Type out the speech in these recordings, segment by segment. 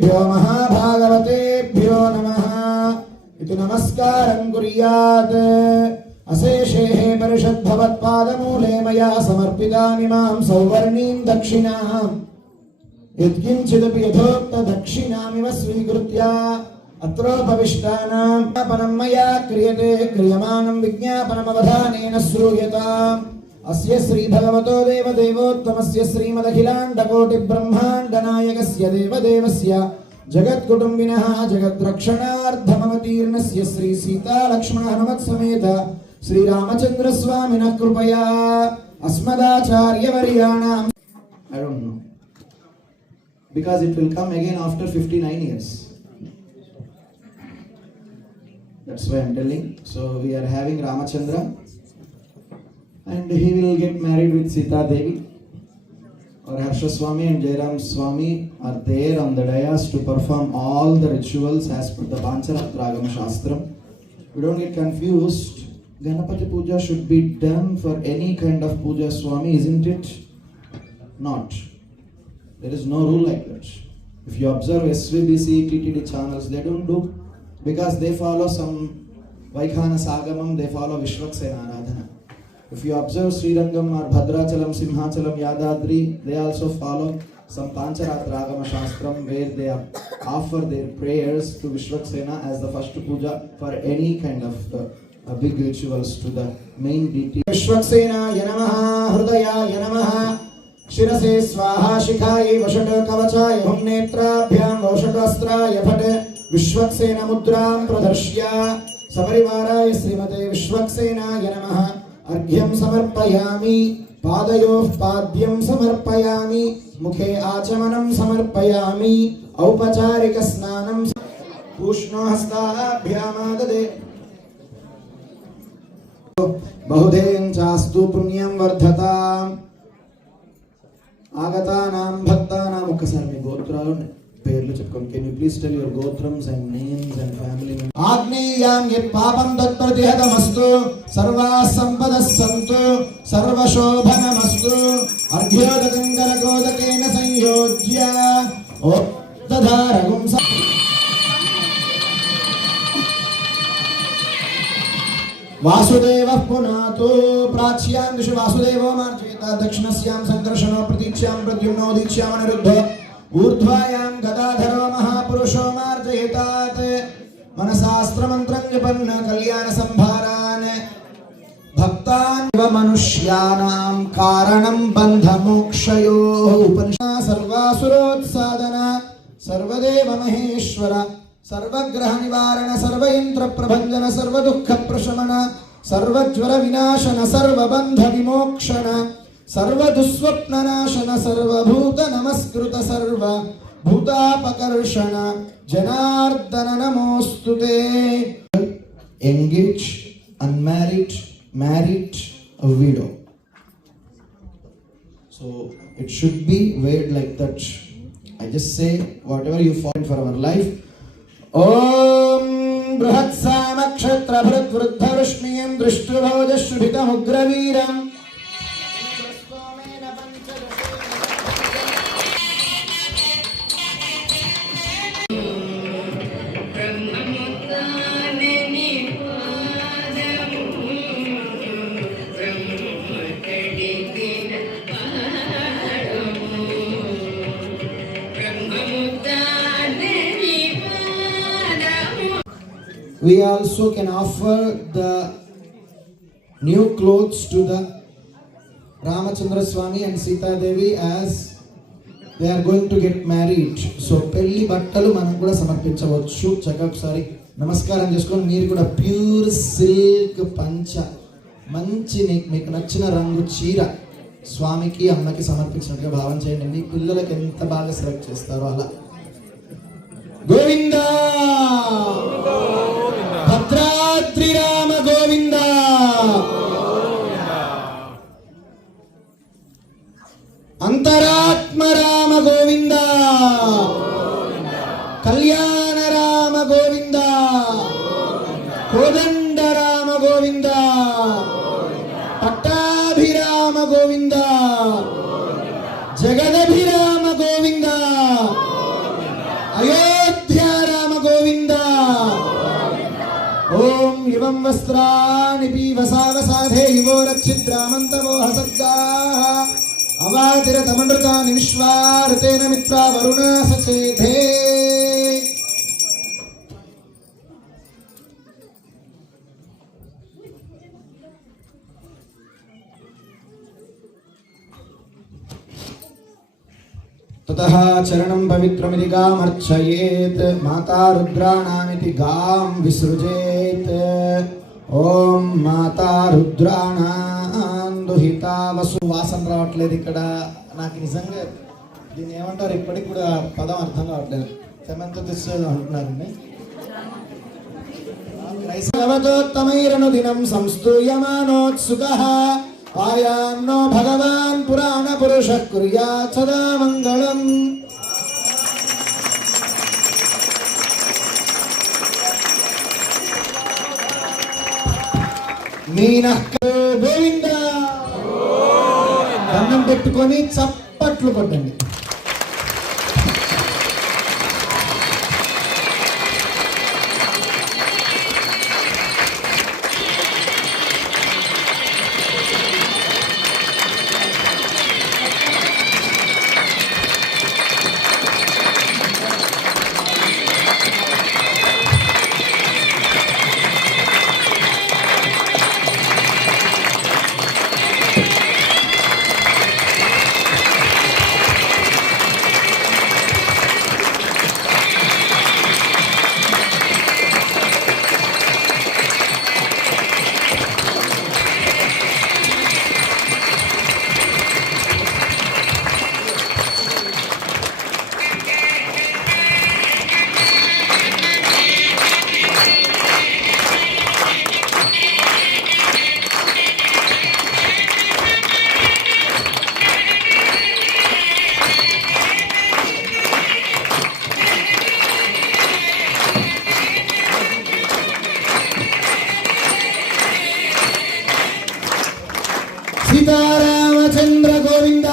भ्यो महाभागवतेभ्यो नमः इति नमस्कारं कुर्यात्। अशेषेः परिषद्भवत्पादमूले मया समर्पितामिमां सौवर्णीं दक्षिणाम् यत्किञ्चिदपि यथोक्तदक्षिणामिव स्वीकृत्य अत्रोपविष्टानां ज्ञापनं मया क्रियते क्रियमाणं विज्ञापनमवधानेन श्रूयताम्। अस्य श्री भगवतो देवदेवोत्तमस्य श्रीमदखिलाण्डकोटिब्रह्माण्डनायकस्य देवदेवस्य जगत्कुटुम्बिनः जगद्रक्षणार्थमवतीर्णस्य श्री सीता लक्ष्मण हनुमत्समेत श्रीरामचन्द्रस्वामिनः कृपया अस्मदाचार्यवर्याणां I don't know because it will come again after 59 years. That's why I'm telling. So we are having Ramachandra and he will get married with Sita Devi. Or Harsha Swami and Jairam Swami are there on the dais to perform all the rituals as per the Pancharatragama Shastram. We don't get confused. Ganapati Puja should be done for any kind of Puja Swami, isn't it? Not. There is no rule like that. If you observe SVBC, TTD channels, they don't do because they follow some Vaikhana Sagamam, they follow Vishwaksena Aradhana. If you observe Srirangam or Bhadrachalam, Simhachalam, Yadadri, they also follow some Pancharatragama Shastram where they offer their prayers to Vishwaksena as the first puja for any kind of big rituals to the main deity. Vishwaksena Yanamaha, Hrudaya Yanamaha, Shirase Swaha Shikhaye Vashata Kavachaya Humnetrabhyam Vashatastraya Phate Vishwaksena Mudram Pradarshya Saparivaraya Srimate Vishwaksena Yanamaha अर्घ्यं समर्पयामि पादयोः पाद्यं समर्पयामि मुखे आचमनं समर्पयामि औपचारिक स्नानं पूष्णहस्ताभ्यामाददे बहुधेन चास्तु पुण्यं वर्धताम् आगतानां भक्तानां ఒక్కసారి మీ గోత్రాలు పేర్లు చెప్పుకోండి. Can you please tell your గోత్రమ్స్ and names and family members. ఆగ్నేయాం యత్ పాపం తత్ప్రతిహతమస్తు సర్వాః సంపదః సంతు సర్వశోభనమస్తు అర్ఘ్యోదకంకరకోదకేన సంయోజ్య ఓం దధారగుం वासुदेवः पुनातो प्राच्यां दिशि वासुदेवो मार्जयेत दक्षिणस्यां संकर्षणो प्रतीच्यां प्रद्युम्नो दीच्यां अनिरुद्धो ऊर्ध्वायां गदाधरो महापुरुषो मार्जयेतात् मनसास्त्रमन्त्रं जपन् कल्याण संभारान् भक्तान् मनुष्याणां कारणं बन्धमोक्षयोः उपनिषत् सर्वासुरोत्सादन सर्वदेव महेश्वर सर्वग्रह निवारण सर्वयंत्र प्रभंजन सर्वदुःख प्रशमन सर्वज्वर विनाशन सर्वबंध विमोक्षण सर्वदुःस्वप्ननाशन सर्वभूत नमस्कृत सर्व भूतापकर्षण जनार्दन नमोस्तुते. Engaged, unmarried, married, a widow. So it should be weighed like that. I just say whatever you find for our life. ओम बृहत्साम क्षत्र भरत वृद्ध वृष्णियं दृष्टभोजश्रुभितमुग्रवीरं we also can offer the new clothes to the Ramachandra Swami and Sita Devi as they are going to get married. So pelli battalu manam kuda samarpinchavachu. Chakka okasari namaskaram cheskoni meer kuda pure silk pancha manchi meeku nachina rangu cheera స్వామికి అమ్మకి సమర్పించినట్టుగా భావం చేయండి. పిల్లలకి ఎంత బాగా select చేస్తారో అలా. గోవిందా భద్రాద్రి రామ గోవిందా, అంతరాత్మ రామ గోవిందా, కళ్యాణ రామ గోవిందా, కోదండ రామ గోవిందా, పట్టాభిరామ గోవిందా, జగదభిరామ గోవిందా, అయోధ్య ఏవం వస్త్రాని పీవసావసాధే యువో రక్షిద్రామంతమో హసగ్గాః అవాతిరతమనృతాని విశ్వారుతేన మిత్రా వరుణా సచేధే. ततः चरणं पवित्रमिति गामर्चयेत् माता रुद्राणामिति गां विसृजेत्. ఓం మాతా రుద్రాణాందుహితా వసు. వాసన రావట్లేదు ఇక్కడ నాకు. నిజంగా దీన్ని ఏమంటారు ఇప్పటికి కూడా పదం అర్థం కావట్లేదు. సెమంత దిశలో అంటున్నారండి. ైరను దినం సంస్తూయమానోత్సుకః ఆయాన్నో భగవాన్ పురాణ పురుష కుర్యాత్ సదా మంగళం. గోవింద దండం పెట్టుకొని చప్పట్లు కొట్టండి. Sitaramachandra Govinda.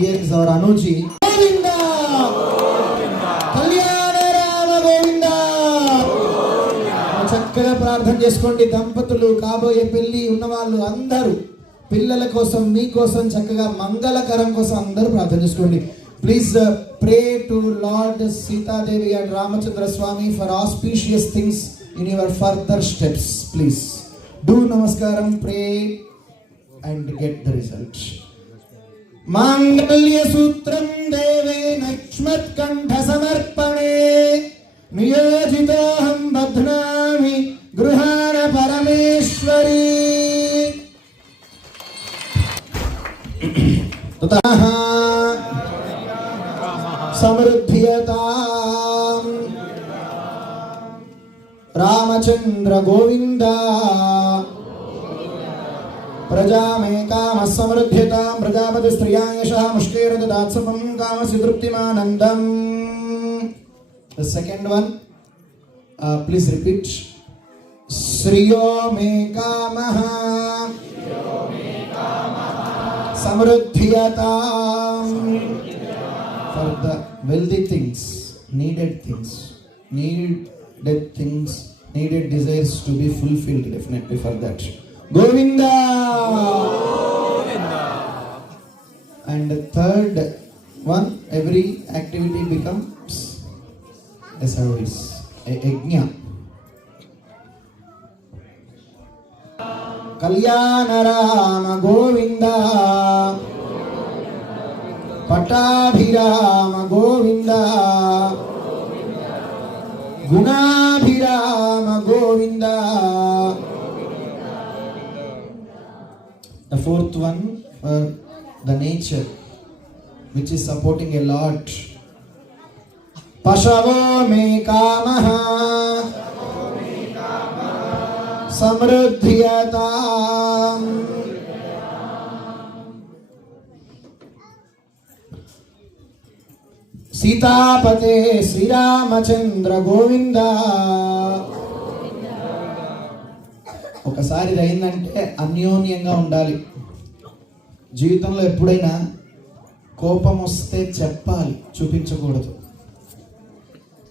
Here is our Anuji. Govinda కళ్యాణ రామ గోవింద. చక్కగా ప్రార్థన చేసుకోండి. దంపతులు, కాబోయే పెళ్లి ఉన్నవాళ్ళు అందరూ పిల్లల కోసం, మీకోసం, చక్కగా మంగళకరం కోసం అందరూ ప్రార్థన చేసుకోండి. Please pray to Lord Sitadevi and Ramachandra Swami for auspicious things in your further steps. Please do namaskaram, pray and get the result. Mangalya sutram devena Lakshmat kantha samarpane niyojitoham badhnami gruhana parameshwari. Tatah సమృద్ధ్యతాం రామచంద్ర గోవింద. ప్రజామేకామ సమృద్ధ్యతాం ప్రజాపతి స్త్రియాయశః ముష్కైర్ దదాత్సపం కామసి తృప్తిమానందం. The second one, please repeat. శ్రియో మే కామః సమృద్ధ్యతాం. For the wealthy things, needed desires to be fulfilled, definitely for that. Govinda. And the third one, every activity becomes a service, a yajna. Kalyana Rama Govinda. Pattabhirama Govinda. Gunabhirama Govinda. The fourth one, the nature which is supporting a lot. పశవో మే కామః సమృద్ధ్యతాం. సీతాపతే శ్రీరామచంద్ర గోవింద. ఒకసారి అయిందంటే అన్యోన్యంగా ఉండాలి. జీవితంలో ఎప్పుడైనా కోపం వస్తే చెప్పాలి, చూపించకూడదు.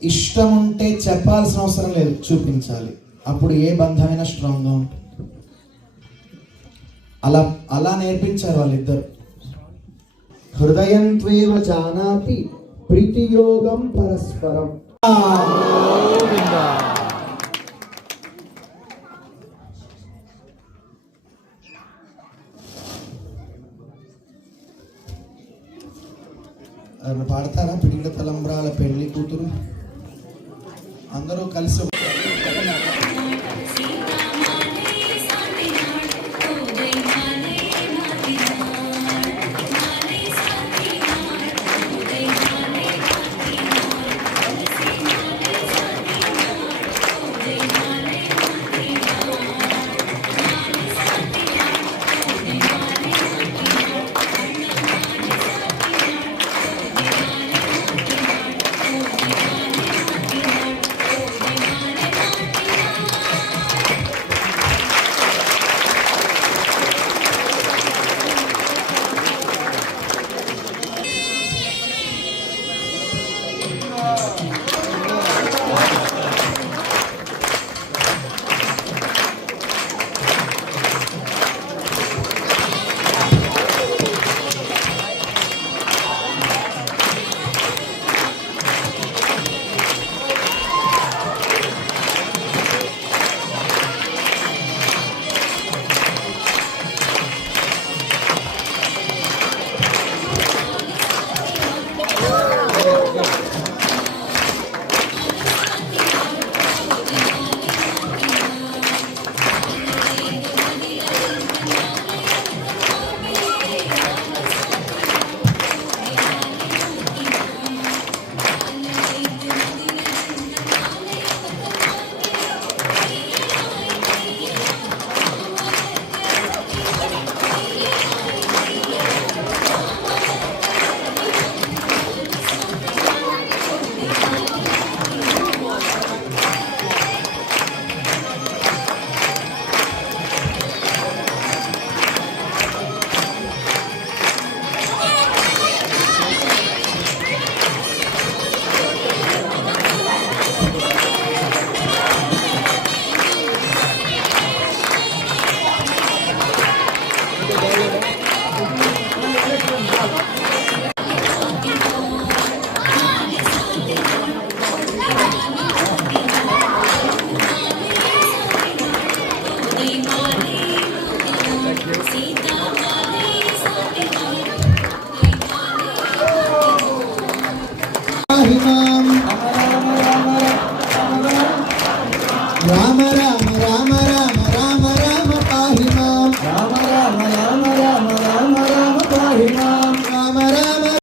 ఇష్టం ఉంటే చెప్పాల్సిన అవసరం లేదు, చూపించాలి. అప్పుడు ఏ బంధమైనా స్ట్రాంగ్గా ఉంటుంది. అలా అలా నేర్పించారు వాళ్ళిద్దరు. హృదయం త్వేవ జానాతి ప్రీతియోగం పరస్పరం. పాడతారా? పిడికిల తలంబ్రాల పెళ్లి కూతురు అందరూ కలిసి